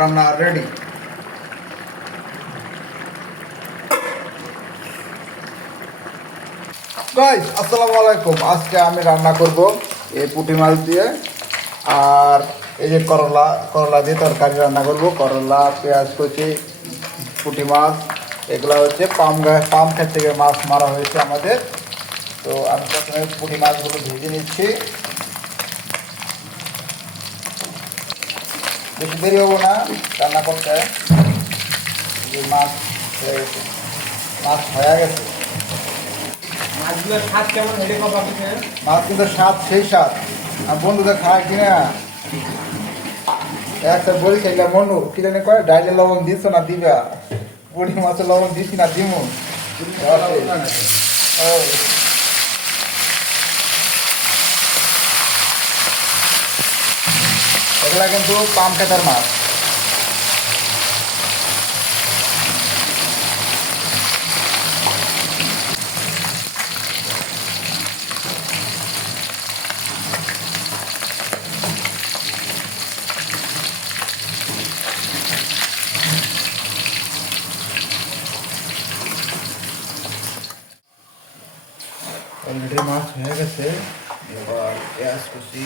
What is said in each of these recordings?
রান্না ready. Guys আসসালামু আলাইকুম। আজকে আমি রান্না করব এই পুঁটি মাছ দিয়ে, আর এই যে করলা দিয়ে তরকারি রান্না করব। করলা, পেঁয়াজ কুচি, পুঁটি মাছ, এগুলো হচ্ছে পাম ক্ষেত থেকে মাছ মারা হয়েছে আমাদের। তো আমি প্রথমে পুঁটি মাছগুলো ভেজে নিচ্ছি। বেশি দেরি হবো না রান্না করতে। মাছ হয়ে গেছে, মাছ হয়ে গেছে। মাছগুলোর স্বাদ কেমন হেঁটে খাবো? মাছ কিন্তু স্বাদ সেই স্বাদ। আর বন্ধুদের খায় কিনা একটা বলি সেইটা মনু কি জানি করে, ডাইলে লবণ দিস না দিবা, পুঁটি মাছের লবণ দিস না দিমু। এগুলা কিন্তু পাম খেতের মাছ। অলরেডি মাছ হয়ে গেছে। এবার পেঁয়াজ কুচি,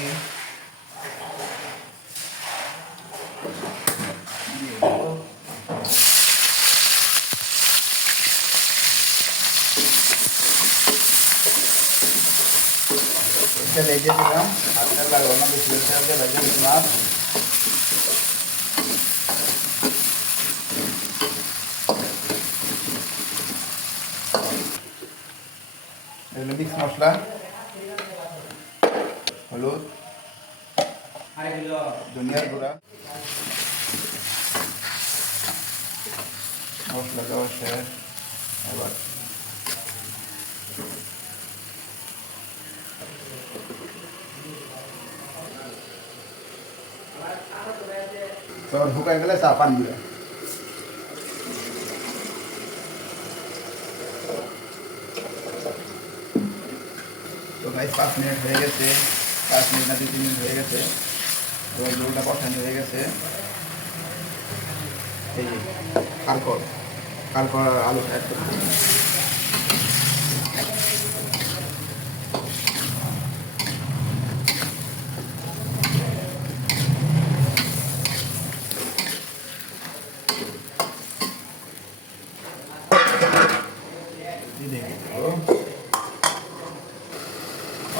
লেগে দিলাম। হাতটা লাগলো না, বেশি বেশি হাতে লেগে দিলাম। মিক্স মশলা, হলুদ, ধনিয়ার গুঁড়া, মশলা দেওয়া শেষ। এবার শুকাই গেলে চা পান দিবে। তো গাইস 5 মিনিট হয়ে গেছে, 5 মিনিট না 2-3 মিনিট হয়ে গেছে। তো ঝোলটা কষানো হয়ে গেছে। এই যে কালকর আলু অ্যাড করতে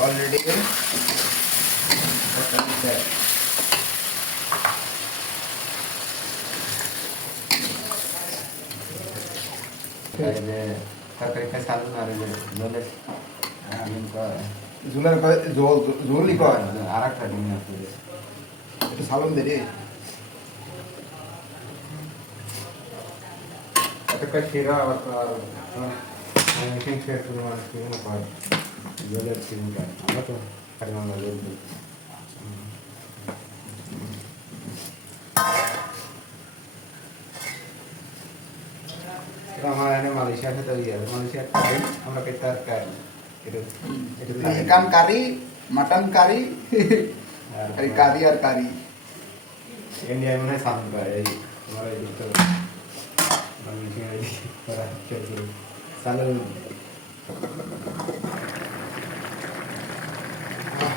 অলরেডি তরকারিটা চালু না রে জলের ঝোলের ঝোলই কয় আর একটা ডিম আছে, একটু সালন দে রে। একটা খিরা আবার জলের চিনিটা আমরা তো পরিমাণ জল দিই। আমার এনে মালয়েশিয়া খেতে গিয়ে মালয়েশিয়া খাই আমরা খেতে আর খাই চিকেন কারি, মাটন কারি, কারি আর কারি। ইন্ডিয়া মনে হয় সামনে পায় এই তোমার এই তো মালয়েশিয়া করা খেতে সালাদ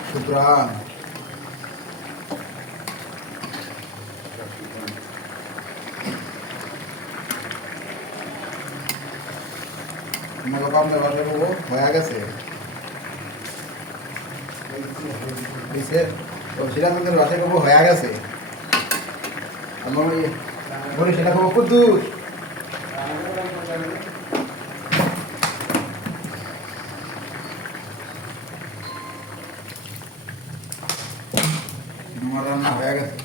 সুতরাং আপনার বাসায় বলবো হয়ে গেছে। সিরাজগঞ্জের বাসায় বলবো হয়ে গেছে। আমার বলি সেটা বলবো কুদ্দুস। আমার রান্না হয়ে গেছে।